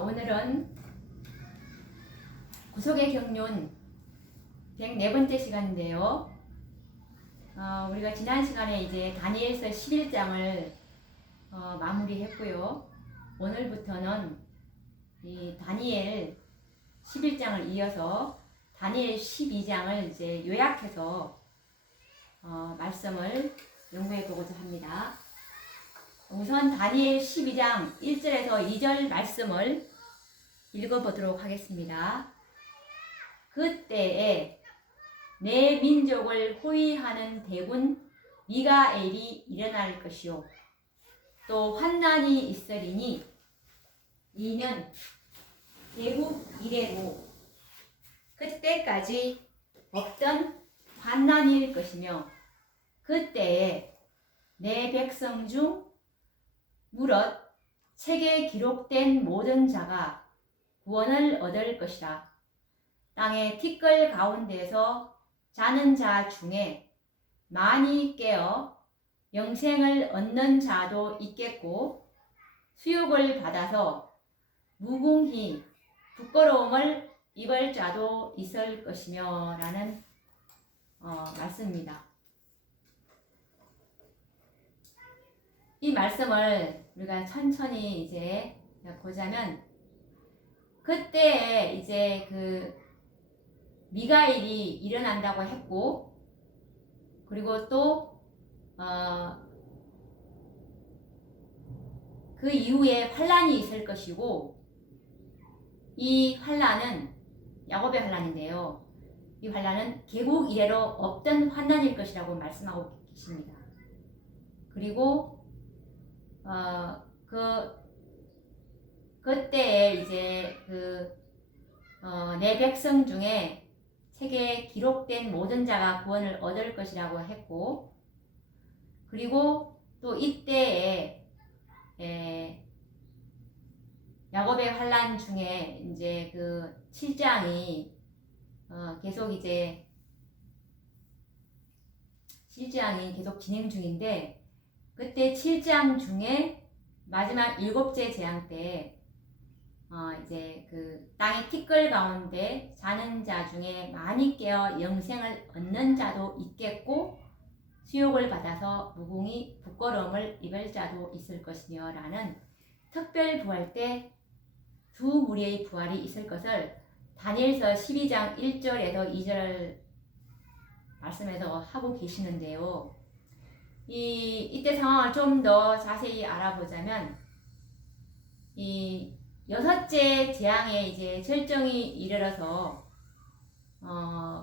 오늘은 구속의 경륜 104번째 시간인데요. 우리가 지난 시간에 이제 다니엘서 11장을 마무리했고요. 오늘부터는 이 다니엘 11장을 이어서 다니엘 12장을 이제 요약해서 말씀을 연구해 보고자 합니다. 우선 다니엘 12장 1절에서 2절 말씀을 읽어보도록 하겠습니다. 그때에 내 민족을 호위하는 대군 미가엘이 일어날 것이요 또 환난이 있으리니 이는 개국 이래로 그때까지 없던 환난일 것이며 그때에 내 백성 중 무릇 책에 기록된 모든 자가 구원을 얻을 것이라. 땅의 티끌 가운데서 자는 자 중에 많이 깨어 영생을 얻는 자도 있겠고 수욕을 받아서 무궁히 부끄러움을 입을 자도 있을 것이며 라는 말씀입니다. 이 말씀을 우리가 천천히 이제 보자면 그때 이제 그 미가엘이 일어난다고 했고 그리고 또 그 이후에 환란이 있을 것이고 이 환란은 야곱의 환란인데요. 이 환란은 개국 이래로 없던 환난일 것이라고 말씀하고 계십니다. 그리고 그때에 이제 내 백성 중에 책에 기록된 모든 자가 구원을 얻을 것이라고 했고, 그리고 또 이때에 야곱의 환란 중에 이제 그 7장이 계속 이제 7장이 계속 진행 중인데 그때 7장 중에 마지막 7째 재앙 때 이제 그 땅의 티끌 가운데 자는 자 중에 많이 깨어 영생을 얻는 자도 있겠고 수욕을 받아서 무궁히 부끄러움을 입을 자도 있을 것이며 라는 특별 부활 때 두 무리의 부활이 있을 것을 다니엘서 12장 1절에서 2절 말씀에서 하고 계시는데요. 이때 상황을 좀 더 자세히 알아보자면 이 6째 재앙에 이제 절정이 이르러서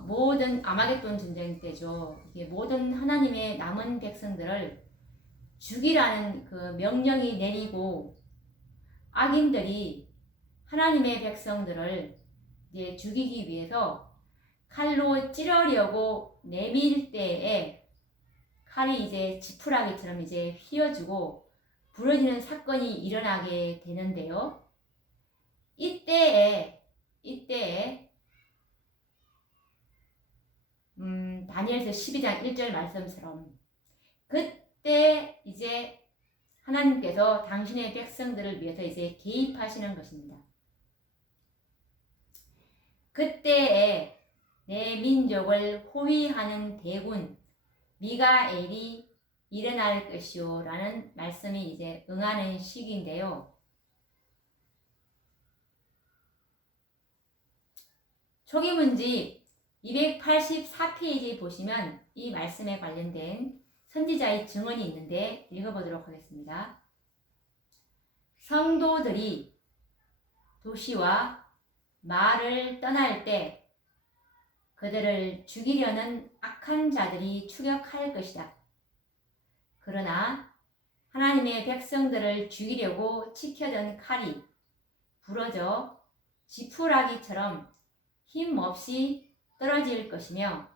모든 아마겟돈 전쟁 때죠. 이게 모든 하나님의 남은 백성들을 죽이라는 그 명령이 내리고 악인들이 하나님의 백성들을 이제 죽이기 위해서 칼로 찌르려고 내밀 때에 칼이 이제 지푸라기처럼 이제 휘어지고 부러지는 사건이 일어나게 되는데요. 이때에 다니엘서 12장 1절 말씀처럼 그때 이제 하나님께서 당신의 백성들을 위해서 이제 개입하시는 것입니다. 그때에 내 민족을 호위하는 대군 미가엘이 일어날 것이요 라는 말씀이 이제 응하는 시기인데요. 초기문집 284페이지 보시면 이 말씀에 관련된 선지자의 증언이 있는데 읽어보도록 하겠습니다. 성도들이 도시와 마을을 떠날 때 그들을 죽이려는 악한 자들이 추격할 것이다. 그러나 하나님의 백성들을 죽이려고 치켜든 칼이 부러져 지푸라기처럼 힘없이 떨어질 것이며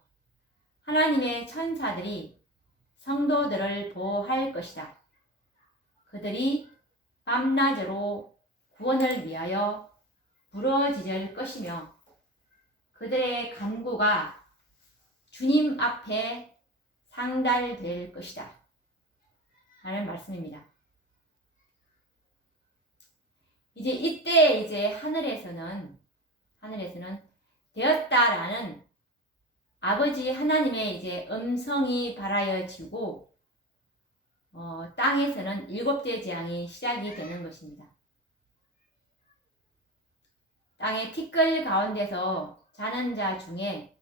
하나님의 천사들이 성도들을 보호할 것이다. 그들이 밤낮으로 구원을 위하여 부르짖을 것이며 그들의 간구가 주님 앞에 상달될 것이다. 라는 말씀입니다. 이제 이때 이제 하늘에서는 되었다라는 아버지 하나님의 이제 음성이 발하여지고 땅에서는 7째 재앙이 시작이 되는 것입니다. 땅의 티끌 가운데서 자는 자 중에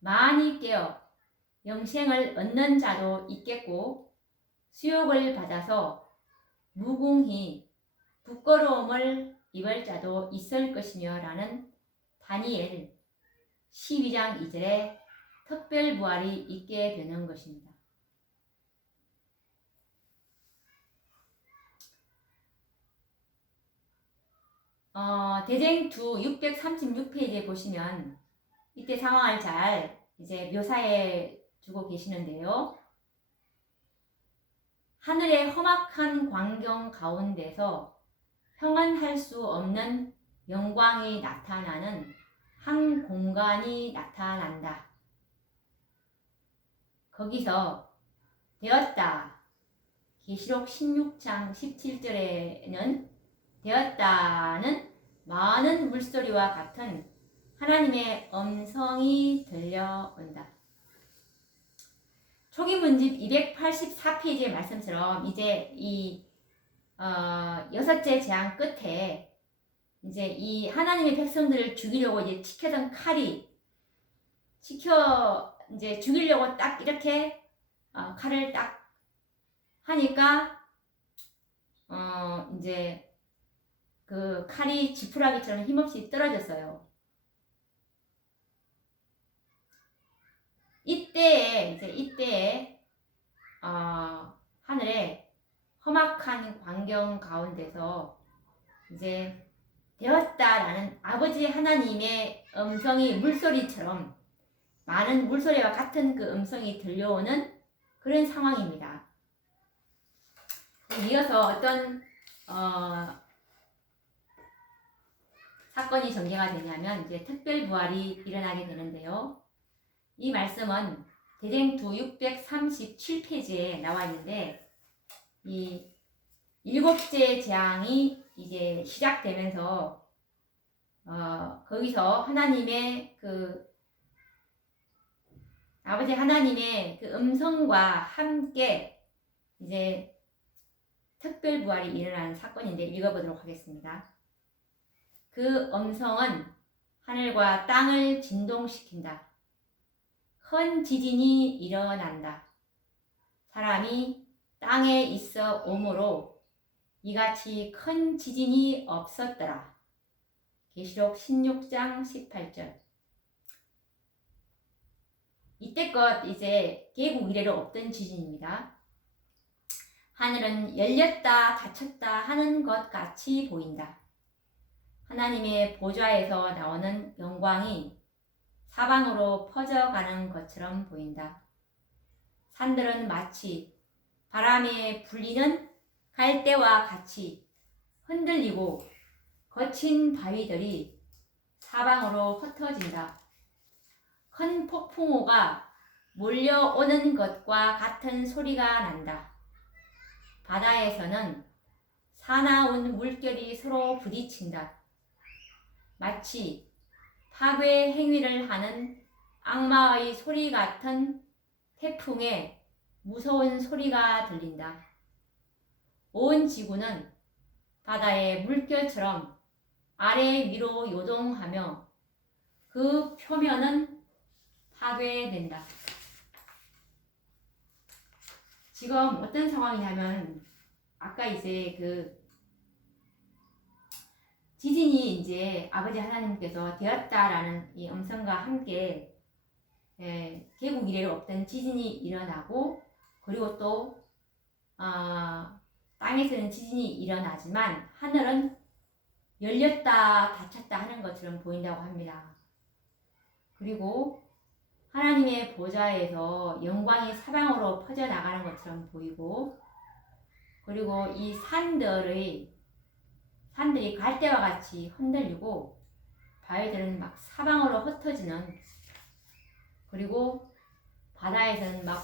많이 깨어 영생을 얻는 자도 있겠고 수욕을 받아서 무궁히 부끄러움을 입을 자도 있을 것이며 라는 다니엘 12장 2절에 특별 부활이 있게 되는 것입니다. 대쟁투 636페이지에 보시면 이때 상황을 잘 이제 묘사해 주고 계시는데요. 하늘의 험악한 광경 가운데서 평안할 수 없는 영광이 나타나는 한 공간이 나타난다. 거기서 되었다. 계시록 16장 17절에는 되었다는 많은 물소리와 같은 하나님의 음성이 들려온다. 초기 문집 284페이지의 말씀처럼 이제 이 여섯째 재앙 끝에 이제 이 하나님의 백성들을 죽이려고 이제 치켜던 칼이 이제 죽이려고 딱 이렇게 칼을 딱 하니까 이제 그 칼이 지푸라기처럼 힘없이 떨어졌어요. 이때에 하늘에 험악한 광경 가운데서 이제 되었다라는 아버지 하나님의 음성이 물소리처럼 많은 물소리와 같은 그 음성이 들려오는 그런 상황입니다. 이어서 어떤 사건이 전개가 되냐면 이제 특별 부활이 일어나게 되는데요. 이 말씀은 대쟁투 637페이지에 나와 있는데 이 7째 재앙이 이제 시작되면서 거기서 하나님의 아버지 하나님의 그 음성과 함께 이제 특별 부활이 일어나는 사건인데 읽어보도록 하겠습니다. 그 음성은 하늘과 땅을 진동시킨다. 큰 지진이 일어난다. 사람이 땅에 있어 오므로 이같이 큰 지진이 없었더라. 계시록 16장 18절. 이때껏 이제 개국 이래로 없던 지진입니다. 하늘은 열렸다 닫혔다 하는 것 같이 보인다. 하나님의 보좌에서 나오는 영광이 사방으로 퍼져가는 것처럼 보인다. 산들은 마치 바람에 불리는 갈대와 같이 흔들리고 거친 바위들이 사방으로 흩어진다. 큰 폭풍우가 몰려오는 것과 같은 소리가 난다. 바다에서는 사나운 물결이 서로 부딪힌다. 마치 파괴 행위를 하는 악마의 소리 같은 태풍의 무서운 소리가 들린다. 온 지구는 바다의 물결처럼 아래 위로 요동하며 그 표면은 파괴된다. 지금 어떤 상황이냐면 아까 이제 그 지진이 이제 아버지 하나님께서 되었다라는 이 음성과 함께 개국 이래로 없던 지진이 일어나고 그리고 또 땅에서는 지진이 일어나지만 하늘은 열렸다 닫혔다 하는 것처럼 보인다고 합니다. 그리고 하나님의 보좌에서 영광이 사방으로 퍼져나가는 것처럼 보이고 그리고 이 산들이 갈대와 같이 흔들리고 바위들은 막 사방으로 흩어지는 그리고 바다에서는 막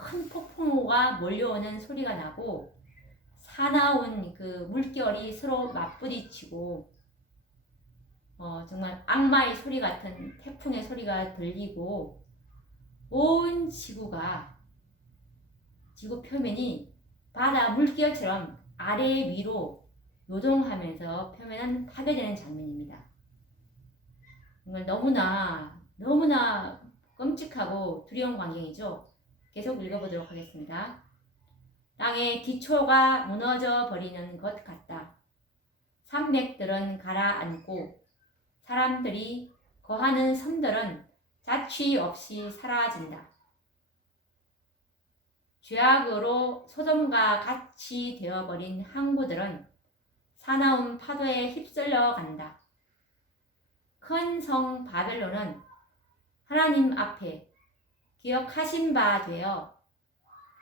큰 폭풍우가 몰려오는 소리가 나고 사나운 그 물결이 서로 맞부딪히고 정말 악마의 소리 같은 태풍의 소리가 들리고 온 지구 표면이 바다 물결처럼 아래 위로 요동하면서 표면은 파괴되는 장면입니다. 정말 너무나 끔찍하고 두려운 광경이죠. 계속 읽어보도록 하겠습니다. 땅의 기초가 무너져 버리는 것 같다. 산맥들은 가라앉고 사람들이 거하는 섬들은 자취 없이 사라진다. 죄악으로 소돔과 같이 되어버린 항구들은 사나운 파도에 휩쓸려 간다. 큰 성 바벨론은 하나님 앞에 기억하신 바 되어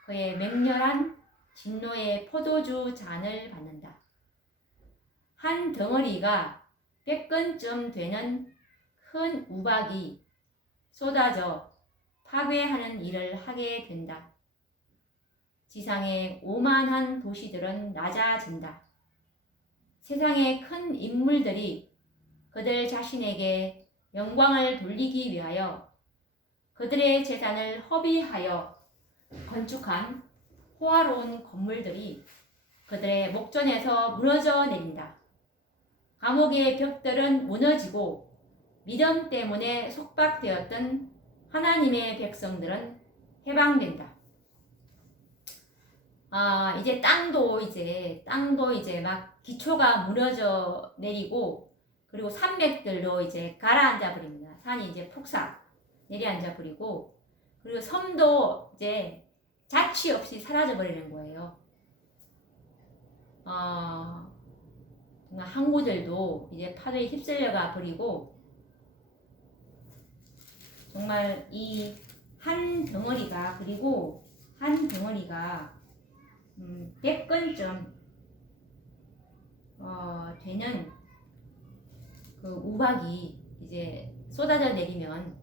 그의 맹렬한 진노의 포도주 잔을 받는다. 한 덩어리가 100건쯤 되는 큰 우박이 쏟아져 파괴하는 일을 하게 된다. 지상의 오만한 도시들은 낮아진다. 세상의 큰 인물들이 그들 자신에게 영광을 돌리기 위하여 그들의 재산을 허비하여 건축한 호화로운 건물들이 그들의 목전에서 무너져 내린다. 감옥의 벽들은 무너지고 믿음 때문에 속박되었던 하나님의 백성들은 해방된다. 이제 땅도 이제 막 기초가 무너져 내리고 그리고 산맥들도 이제 가라앉아 버립니다. 산이 이제 폭삭 내려앉아 버리고 그리고 섬도 이제 자취 없이 사라져 버리는 거예요. 정말 항구들도 이제 파도에 휩쓸려가 버리고 정말 이 한 덩어리가 100건쯤 되는 그 우박이 이제 쏟아져 내리면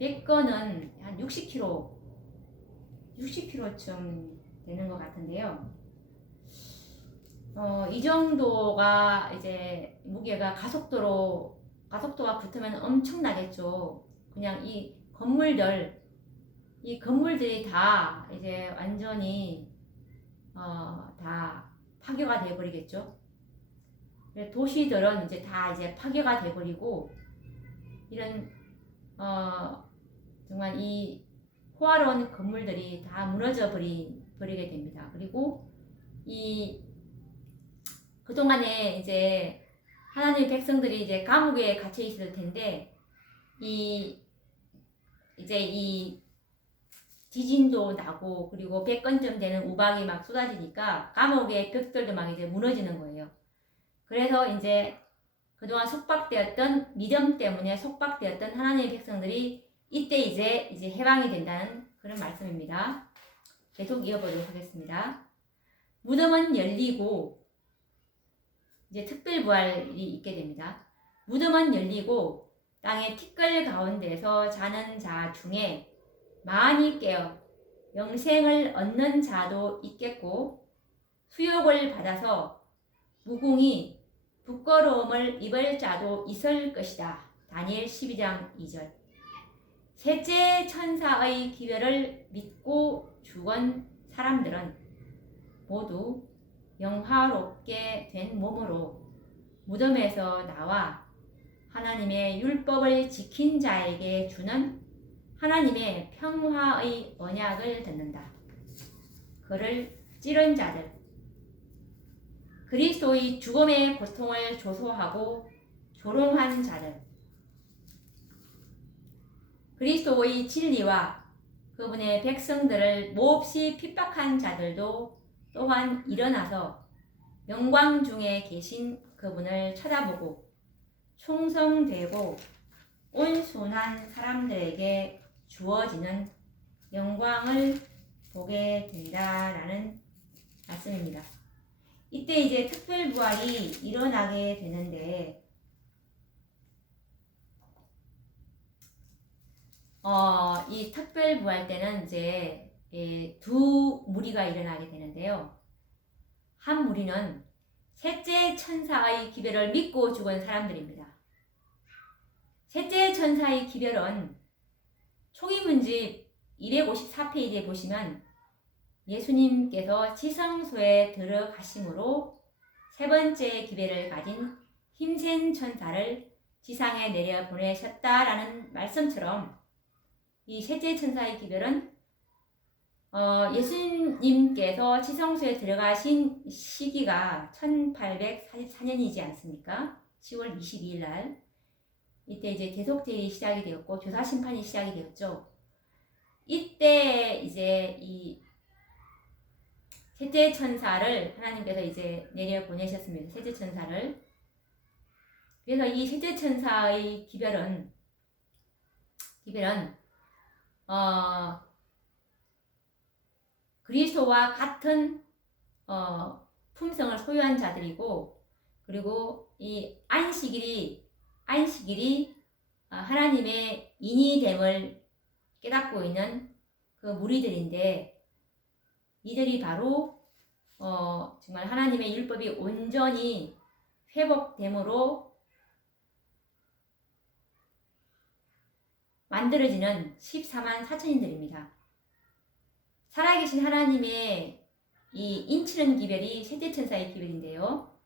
100건은 한 60kg쯤 되는 것 같은데요. 이 정도가 이제 무게가 가속도가 붙으면 엄청나겠죠. 그냥 이 건물들이 다 이제 완전히 다 파괴가 되어버리겠죠. 도시들은 이제 다 이제 파괴가 되어버리고 이런 정말 이 호화로운 건물들이 다 무너져 버리게 됩니다. 그리고 그동안에 이제 하나님의 백성들이 이제 감옥에 갇혀 있을 텐데 이제 이 지진도 나고 그리고 100건쯤 되는 우박이 막 쏟아지니까 감옥의 벽들도 막 이제 무너지는 거예요. 그래서 이제 그동안 속박되었던 믿음 때문에 속박되었던 하나님의 백성들이 이때 이제 해방이 된다는 그런 말씀입니다. 계속 이어보도록 하겠습니다. 무덤은 열리고 이제 특별부활이 있게 됩니다. 무덤은 열리고 땅의 티끌 가운데서 자는 자 중에 많이 깨어 영생을 얻는 자도 있겠고 수욕을 받아서 무궁히 부끄러움을 입을 자도 있을 것이다. 다니엘 12장 2절. 셋째 천사의 기별을 믿고 죽은 사람들은 모두 영화롭게 된 몸으로 무덤에서 나와 하나님의 율법을 지킨 자에게 주는 하나님의 평화의 언약을 듣는다. 그를 찌른 자들, 그리스도의 죽음의 고통을 조소하고 조롱한 자들, 그리스도의 진리와 그분의 백성들을 몹시 핍박한 자들도 또한 일어나서 영광 중에 계신 그분을 쳐다보고 충성되고 온순한 사람들에게 주어지는 영광을 보게 된다라는 말씀입니다. 이때 이제 특별부활이 일어나게 되는데 이 특별부활 때는 이제 두 무리가 일어나게 되는데요. 한 무리는 셋째 천사의 기별을 믿고 죽은 사람들입니다. 셋째 천사의 기별은 초기문집 254페이지에 보시면 예수님께서 지성소에 들어가심으로 세 번째 기별을 가진 힘센 천사를 지상에 내려 보내셨다라는 말씀처럼 이 셋째 천사의 기별은 예수님께서 지성소에 들어가신 시기가 1844년이지 않습니까? 10월 22일 날 이때 이제 대속죄일이 시작이 되었고 교사심판이 시작이 되었죠. 이때 이제 이 셋째 천사를 하나님께서 이제 내려 보내셨습니다. 셋째 천사를. 그래서 이 셋째 천사의 기별은 그리스도와 같은 품성을 소유한 자들이고, 그리고 이 안식일이 하나님의 인이됨을 깨닫고 있는 그 무리들인데, 이들이 바로 정말 하나님의 율법이 온전히 회복됨으로 만들어지는 14만 4천인들입니다. 살아계신 하나님의 이 인치는 기별이 셋째 천사의 기별인데요.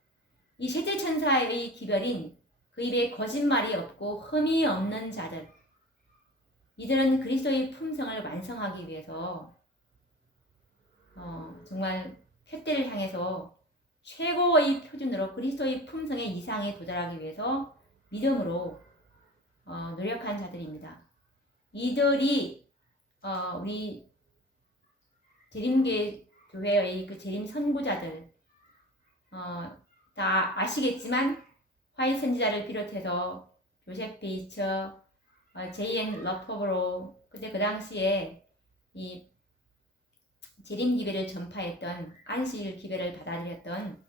이 셋째 천사의 기별인 그 입에 거짓말이 없고 흠이 없는 자들, 이들은 그리스도의 품성을 완성하기 위해서 정말 푯대를 향해서 최고의 표준으로 그리스도의 품성의 이상에 도달하기 위해서 믿음으로 노력한 자들입니다. 이들이 우리 재림교회 교회의 그 재림 선구자들 다 아시겠지만 화이트 선지자를 비롯해서 조셉 베이처, 제이앤 러퍼브로, 그때 그 당시에 이 재림 기별을 전파했던, 안식일 기별을 받아들였던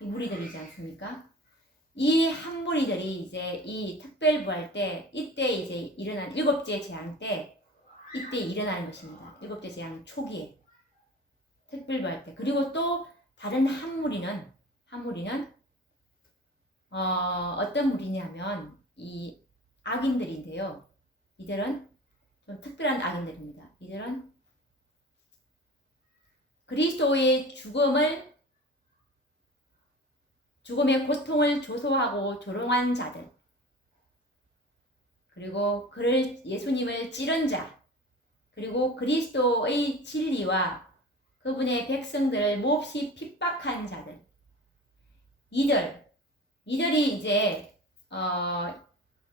이 무리들이지 않습니까? 이 한 무리들이 이제 이 특별 부활 때, 이때 이제 일어난 일곱째 재앙 때, 이때 일어나는 것입니다. 일곱째 재앙 초기에 특별 부활 때. 그리고 또 다른 한 무리는 어떤 무리냐면 이 악인들인데요. 이들은 좀 특별한 악인들입니다. 이들은 그리스도의 죽음의 고통을 조소하고 조롱한 자들, 그리고 예수님을 찌른 자, 그리고 그리스도의 진리와 그분의 백성들을 몹시 핍박한 자들, 이들이 이제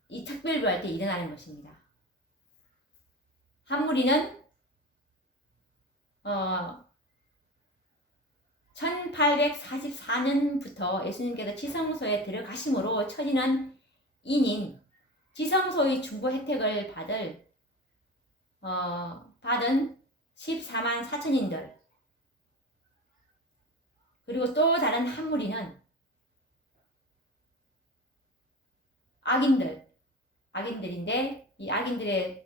이 특별부활 때 일어나는 것입니다. 한 무리는 1844년부터 예수님께서 지성소에 들어가심으로 처리는 인인 지성소의 중보 혜택을 받은 14만 4천인들, 그리고 또 다른 한 무리는 악인들인데, 이 악인들의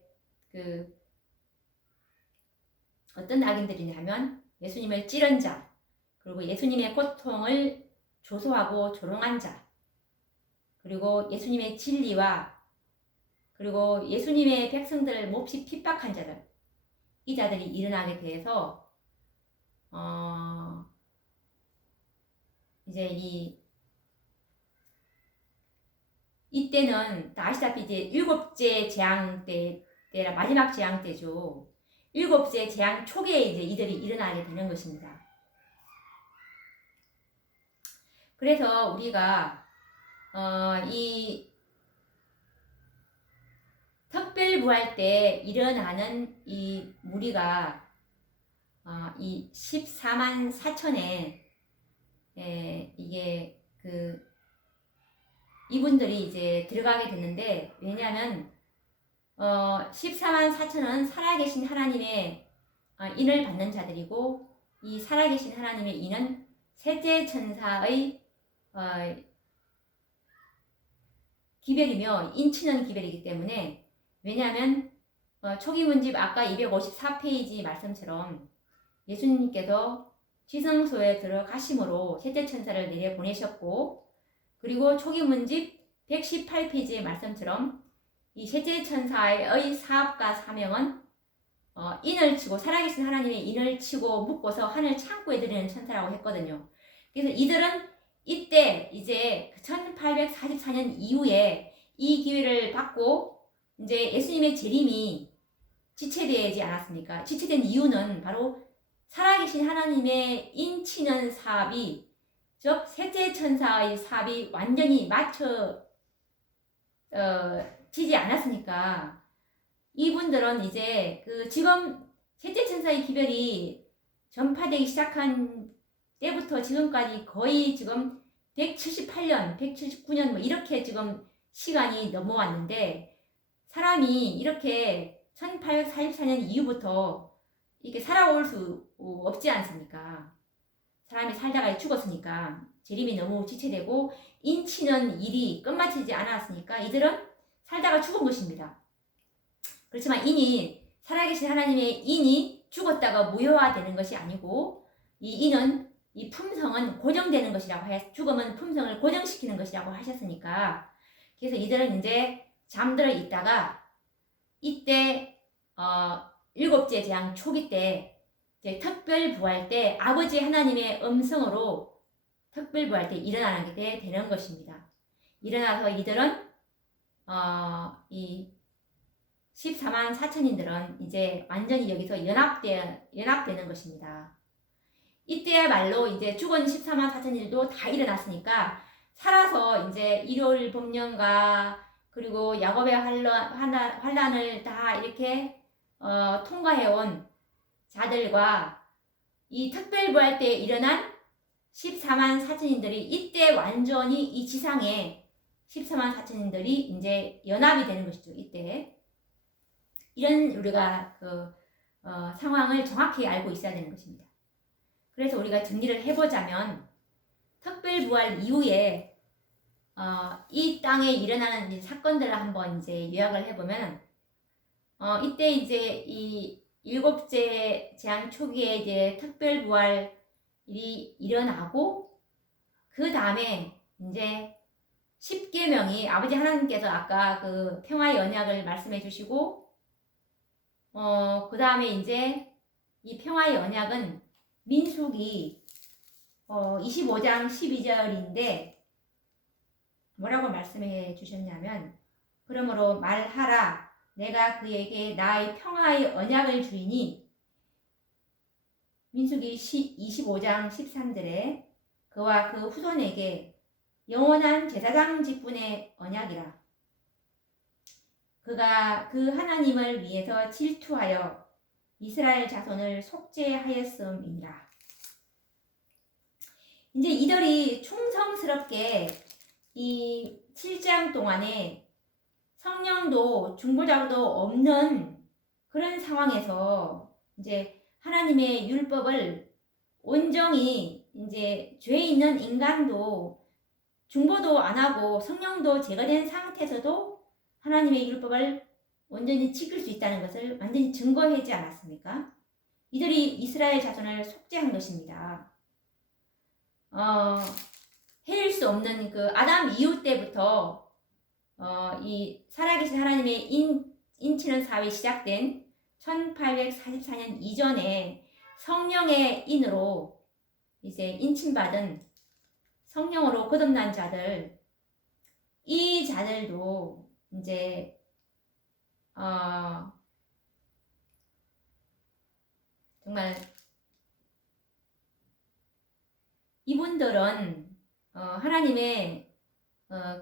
어떤 악인들이냐면 예수님을 찌른 자, 그리고 예수님의 고통을 조소하고 조롱한 자, 그리고 예수님의 진리와 그리고 예수님의 백성들을 몹시 핍박한 자들, 이 자들이 일어나게 돼서 이제 이때는 다 아시다시피 이제 일곱째 재앙 때라 마지막 재앙 때죠. 일곱째 재앙 초기에 이제 이들이 일어나게 되는 것입니다. 그래서 우리가 이 특별부활 때 일어나는 이 무리가 이 14만 4천에 이게 이분들이 이제 들어가게 됐는데, 왜냐하면 14만 4천은 살아계신 하나님의 인을 받는 자들이고, 이 살아계신 하나님의 인은 셋째 천사의 기별이며 인치는 기별이기 때문에, 왜냐하면 초기 문집 아까 254페이지 말씀처럼 예수님께서 지성소에 들어가심으로 셋째 천사를 내려보내셨고, 그리고 초기 문집 118페이지의 말씀처럼 이 셋째 천사의 사업과 사명은 인을 치고, 살아계신 하나님의 인을 치고 묶어서 하늘 창고에 들이는 천사라고 했거든요. 그래서 이들은 이때 이제 1844년 이후에 이 기회를 받고 이제 예수님의 재림이 지체되지 않았습니까? 지체된 이유는 바로 살아계신 하나님의 인치는 사업이, 즉 셋째 천사의 사업이 완전히 지지 않았으니까 이분들은 이제 지금 셋째 천사의 기별이 전파되기 시작한 때부터 지금까지 거의 지금 178년, 179년 뭐 이렇게 지금 시간이 넘어왔는데, 사람이 이렇게 1844년 이후부터 이렇게 살아올 수 없지 않습니까? 사람이 살다가 죽었으니까 재림이 너무 지체되고 인치는 일이 끝마치지 않았으니까 이들은 살다가 죽은 것입니다. 그렇지만 살아계신 하나님의 인이 죽었다가 무효화되는 것이 아니고, 이 품성은 고정되는 것이라고 죽음은 품성을 고정시키는 것이라고 하셨으니까, 그래서 이들은 이제 잠들어 있다가 이때 일곱째 재앙 초기 때 이제 특별부활 때 아버지 하나님의 음성으로 특별부활 때 일어나게 되는 것입니다. 일어나서 이들은 이 14만 4천인들은 이제 완전히 여기서 연합되는 것입니다. 이때야말로 이제 죽은 14만 4천인들도 다 일어났으니까 살아서 이제 일요일 법령과 그리고 야곱의 환란을 다 이렇게 통과해온 자들과 이 특별부활 때 일어난 14만 4천인들이 이때 완전히 이 지상에 14만 4천인들이 이제 연합이 되는 것이죠. 이때 이런 우리가 상황을 정확히 알고 있어야 되는 것입니다. 그래서 우리가 정리를 해보자면, 특별부활 이후에 이 땅에 일어나는 이제 사건들을 한번 이제 요약을 해보면, 이때 이제 이 일곱째 재앙 초기에 이제 특별부활이 일어나고, 그 다음에 이제 10계명이 아버지 하나님께서 아까 평화의 언약을 말씀해 주시고, 그 다음에 이제 이 평화의 언약은 민수기 25장 12절인데 뭐라고 말씀해 주셨냐면, 그러므로 말하라, 내가 그에게 나의 평화의 언약을 주이니, 민수기 25장 13절에 그와 그 후손에게 영원한 제사장 직분의 언약이라. 그가 그 하나님을 위해서 질투하여 이스라엘 자손을 속죄하였음이니라. 이제 이들이 충성스럽게 이 7장 동안에 성령도 중보자도 없는 그런 상황에서 이제 하나님의 율법을 온전히 이제 죄 있는 인간도 중보도 안 하고 성령도 제거된 상태에서도 하나님의 율법을 온전히 지킬 수 있다는 것을 완전히 증거하지 않았습니까? 이들이 이스라엘 자손을 속죄한 것입니다. 헤일 수 없는 아담 이후 때부터 이 살아계신 하나님의 인치는 사업이 시작된 1844년 이전에 성령의 인으로 이제 인침받은 성령으로 거듭난 자들, 이 자들도 이제 정말 이분들은 하나님의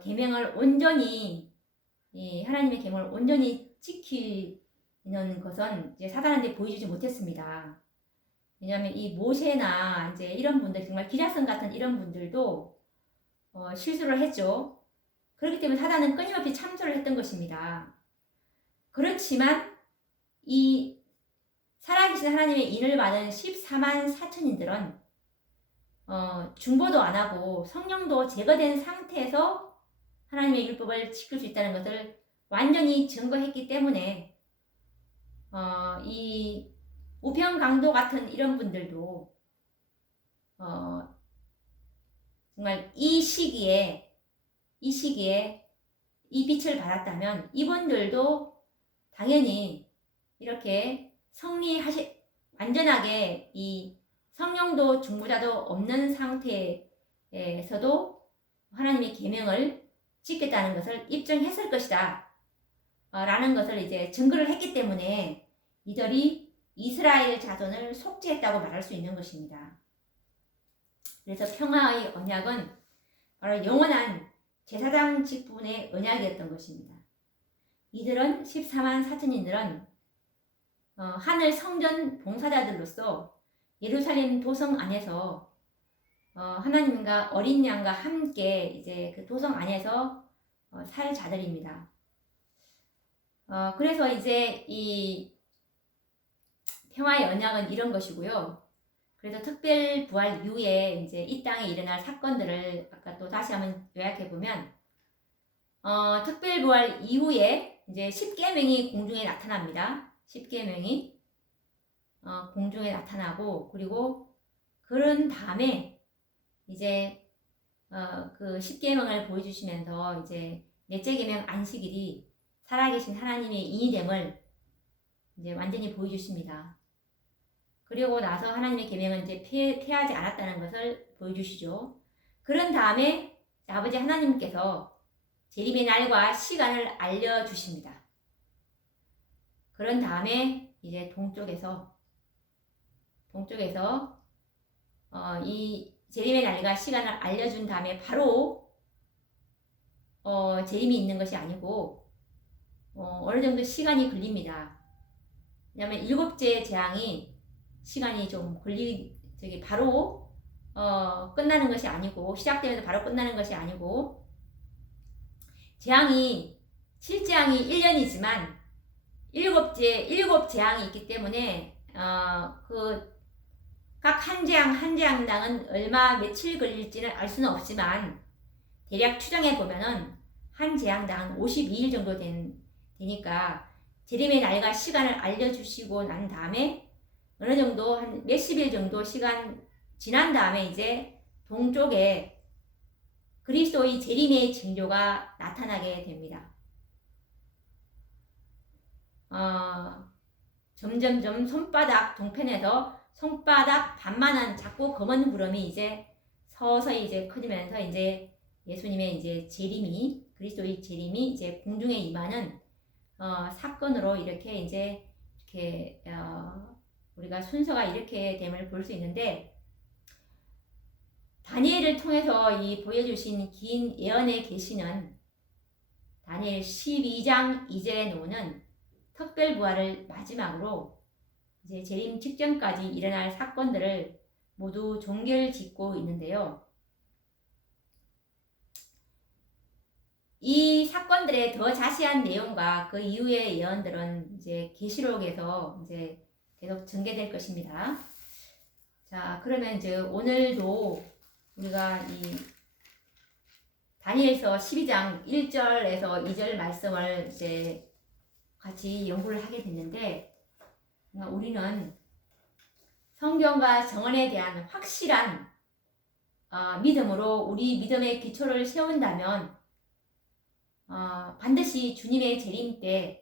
계명을 온전히 하나님의 계명을 온전히 지키는 것은 이제 사단한테 보여주지 못했습니다. 왜냐하면 이 모세나 이제 이런 분들, 정말 기라성 같은 이런 분들도 실수를 했죠. 그렇기 때문에 사단은 끊임없이 참소를 했던 것입니다. 그렇지만 이 살아계신 하나님의 인을 받은 14만 4천인들은 중보도 안 하고 성령도 제거된 상태에서 하나님의 율법을 지킬 수 있다는 것을 완전히 증거했기 때문에 이 우평강도 같은 이런 분들도 정말 이 시기에 이 빛을 받았다면 이분들도 당연히 이렇게 완전하게 이 성령도 중보자도 없는 상태에서도 하나님의 계명을 지켰다는 것을 입증했을 것이다 라는 것을 이제 증거를 했기 때문에 이들이 이스라엘 자손을 속죄했다고 말할 수 있는 것입니다. 그래서 평화의 언약은 바로 영원한 제사장 직분의 언약이었던 것입니다. 이들은 14만 4천인들은 하늘 성전 봉사자들로서 예루살렘 도성 안에서 하나님과 어린 양과 함께 이제 그 도성 안에서 살 자들입니다. 그래서 이제 이 평화의 언약은 이런 것이고요. 그래서 특별 부활 이후에 이제 이 땅에 일어날 사건들을 아까 또 다시 한번 요약해 보면, 특별 부활 이후에 이제 10계명이 공중에 나타납니다. 10계명이 공중에 나타나고, 그리고 그런 다음에 이제 그 10계명을 보여주시면서 이제 넷째 계명 안식일이 살아계신 하나님의 인이됨을 이제 완전히 보여주십니다. 그리고 나서 하나님의 계명은 이제 폐하지 않았다는 것을 보여주시죠. 그런 다음에 아버지 하나님께서 재림의 날과 시간을 알려주십니다. 그런 다음에 이제 동쪽에서 이 재림의 날과 시간을 알려준 다음에 바로 재림이 있는 것이 아니고 어느 정도 시간이 걸립니다. 왜냐하면 일곱째 재앙이 시간이 좀 바로 끝나는 것이 아니고, 시작되면서 바로 끝나는 것이 아니고, 실재앙이 1년이지만 일곱 재앙이 있기 때문에 각 한 재앙당은 며칠 걸릴지는 알 수는 없지만 대략 추정해 보면은 한 재앙당 52일 정도 되니까 재림의 날과 시간을 알려주시고 난 다음에 어느 정도 한 몇십 일 정도 시간 지난 다음에 이제 동쪽에 그리스도의 재림의 징조가 나타나게 됩니다. 점점점 동편에서 손바닥 반만한 작고 검은 구름이 이제 서서히 이제 커지면서 이제 예수님의 이제 그리스도의 재림이 이제 공중에 임하는 사건으로 이렇게 우리가 순서가 이렇게 됨을 볼 수 있는데, 다니엘을 통해서 이 보여주신 긴 예언의 계시는 다니엘 12장 2절에 나오는 특별 부활을 마지막으로 이제 재림 직전까지 일어날 사건들을 모두 종결짓고 있는데요. 이 사건들의 더 자세한 내용과 그 이후의 예언들은 이제 계시록에서 이제 계속 전개될 것입니다. 자, 그러면 이제 오늘도 우리가 이 다니엘서 12장 1절에서 2절 말씀을 이제 같이 연구를 하게 됐는데, 우리는 성경과 정언에 대한 확실한 믿음으로 우리 믿음의 기초를 세운다면 반드시 주님의 재림 때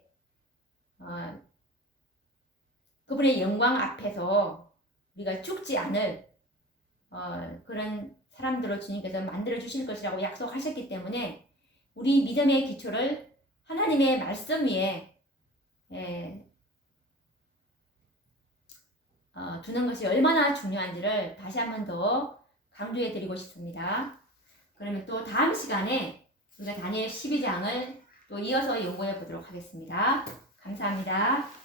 그분의 영광 앞에서 우리가 죽지 않을 그런 사람들로 주님께서 만들어 주실 것이라고 약속하셨기 때문에 우리 믿음의 기초를 하나님의 말씀 위에 두는 것이 얼마나 중요한지를 다시 한 번 더 강조해 드리고 싶습니다. 그러면 또 다음 시간에 우리가 다니엘 12장을 또 이어서 연구해 보도록 하겠습니다. 감사합니다.